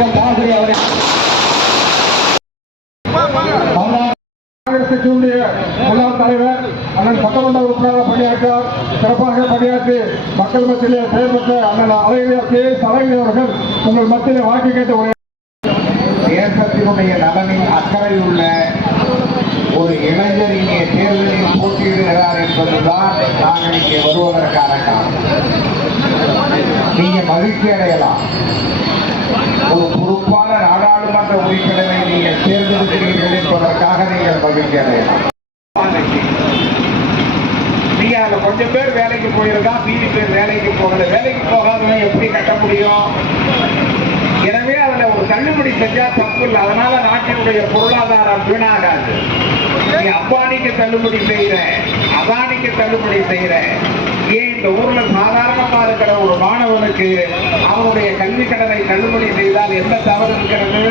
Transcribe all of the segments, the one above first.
மாவட்டம் பாகுடி அவரை. கட்சியினுடைய முன்னாள் தலைவர் அண்ணன் சட்டமன்ற உறுப்பினராக பணியாற்றார் சிறப்பாக பணியாற்றி உங்கள் மத்தியிலே வாக்கு கேட்டு தேசத்தினுடைய நலனில் உள்ள ஒரு இளைஞர் இங்கே தேர்தலில் என்பதுதான் நாங்கள் இங்கே நீங்க மகிழ்ச்சி அடையலாம் என்பதற்காக நீங்க கொஞ்சம் பேர் வேலைக்கு போயிருக்கா மீதி பேர் வேலைக்கு போகல. வேலைக்கு போகாதவன் எப்படி கட்ட முடியும்? எனவே அதுல ஒரு தள்ளுபடி செஞ்சா தப்பு இல்லை. அதனால நாட்டினுடைய பொருளாதாரம் வீணாகாது. நீ அப்பானிக்கு தள்ளுபடி செய்யற அதானிக்கு தள்ளுபடி செய்யற ஏன் இந்த ஊர்ல சாதாரணமா இருக்கிற ஒரு மாணவனுக்கு அவனுடைய கல்வி கடனை தள்ளுபடி செய்தால் என்ன தவறு இருக்கிறது?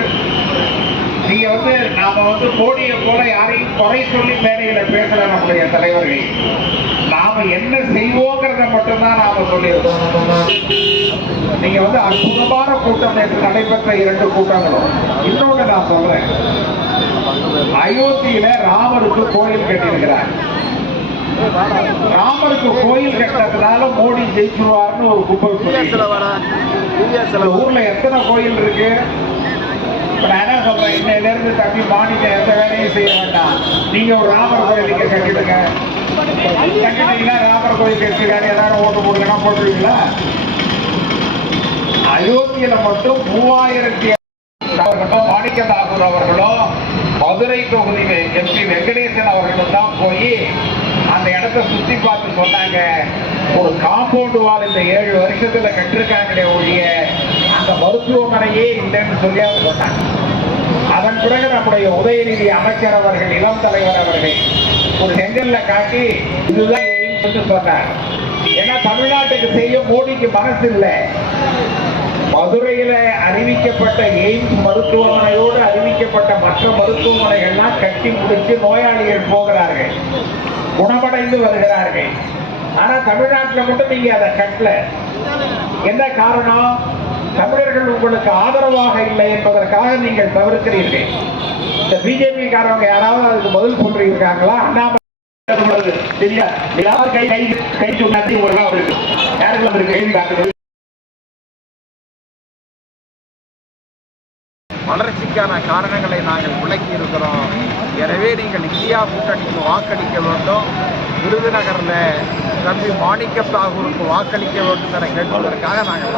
நீங்க வந்து நாம வந்து கோடியை போல யாரையும் குறை சொல்லி மேடையில பேசல நம்முடைய தலைவர்கள். நாம என்ன செய்வோங்கிறத மட்டும்தான் நாம சொல்லியிருக்கோம். நீங்க வந்து அற்புதமான கூட்டம் நேற்று நடைபெற்ற இரண்டு கூட்டங்களும். இன்னொன்னு நான் சொல்றேன். அயோத்தியில ராமருக்கு கோயில் கட்டியிருக்கிறார். ராமருக்கு கோயில் கட்டினதுனால மோடி ஜெயிச்சிருவார்னு ஒரு கும்பல் ஊர்ல எத்தனை கோயில் இருக்கு? நான் என்ன சொல்றேன்? இன்னையில இருந்து தம்பி மாநில எந்த வேலையும் செய்ய வேண்டாம். நீங்க ஒரு ராமர் கோயிலுக்கு கட்டிடுங்க. கட்டிட்டீங்கன்னா ராமர் கோயில் கட்டிருக்காரு எல்லாரும் ஓட்டு போடுங்கன்னா போட்டுருவீங்களா? அயோத்தியில மட்டும் மூவாயிரத்தி அவர்களும் மாணிக்கதாகூர் அவர்களும் மதுரை தொகுதி எம்பி வெங்கடேசன் அவர்களும் தான் போய் அந்த இடத்த சுத்தி பார்த்து சொன்னாங்க. ஒரு காம்பவுண்ட் வால் இந்த ஏழு வருஷத்துல கட்டிருக்காங்களே ஒழிய மருத்துவமனையே இல்லைன்னு சொல்லி அவர் சொன்னார் அதன் பிறகு நம்முடைய உதயநிதி அமைச்சர் அவர்கள் இளம் தலைவர் அவர்கள் ஒரு செங்கல்ல காட்டி இதுதான் சொன்னார். ஏன்னா தமிழ்நாட்டுக்கு செய்ய மோடிக்கு மனசு இல்லை. மதுரையில அறிவிக்கப்பட்ட எய்ம்ஸ் மருத்துவமனையோடு அறிவிக்கப்பட்ட மற்ற மருத்துவமனைகள்லாம் கட்டி முடிச்சு நோயாளிகள் போகிறார்கள். குணமடைந்து வருகிறார்கள். ஆனா தமிழ்நாட்டில் மட்டும் நீங்க அதை கட்டல. என்ன காரணம்? அவர்களுக்கு ஆதரவாக இல்லை என்பதற்காக நீங்கள் தவிர்க்கிறீர்கள். இந்த பிஜேபி காரவங்க யாராவது அதுக்கு பதில் சொல்றீங்களா அண்ணாமலை உள்ளது. யார் கை கை கை சொன்னாட்டி ஒரு நாள் இருக்கு. யாருக்கு இருக்கு? கேள்வி காட்டுறது வளர்ச்சிக்கான காரணங்களை நாங்கள் விளக்கி இருக்கிறோம். எனவே நீங்கள் இந்தியா கூட்டணிக்கு வாக்களிக்க வேண்டும். விருதுநகரில் தம்பி மாணிக்க தாகூருக்கு வாக்களிக்க வேண்டும் என கேட்பதற்காக நாங்கள்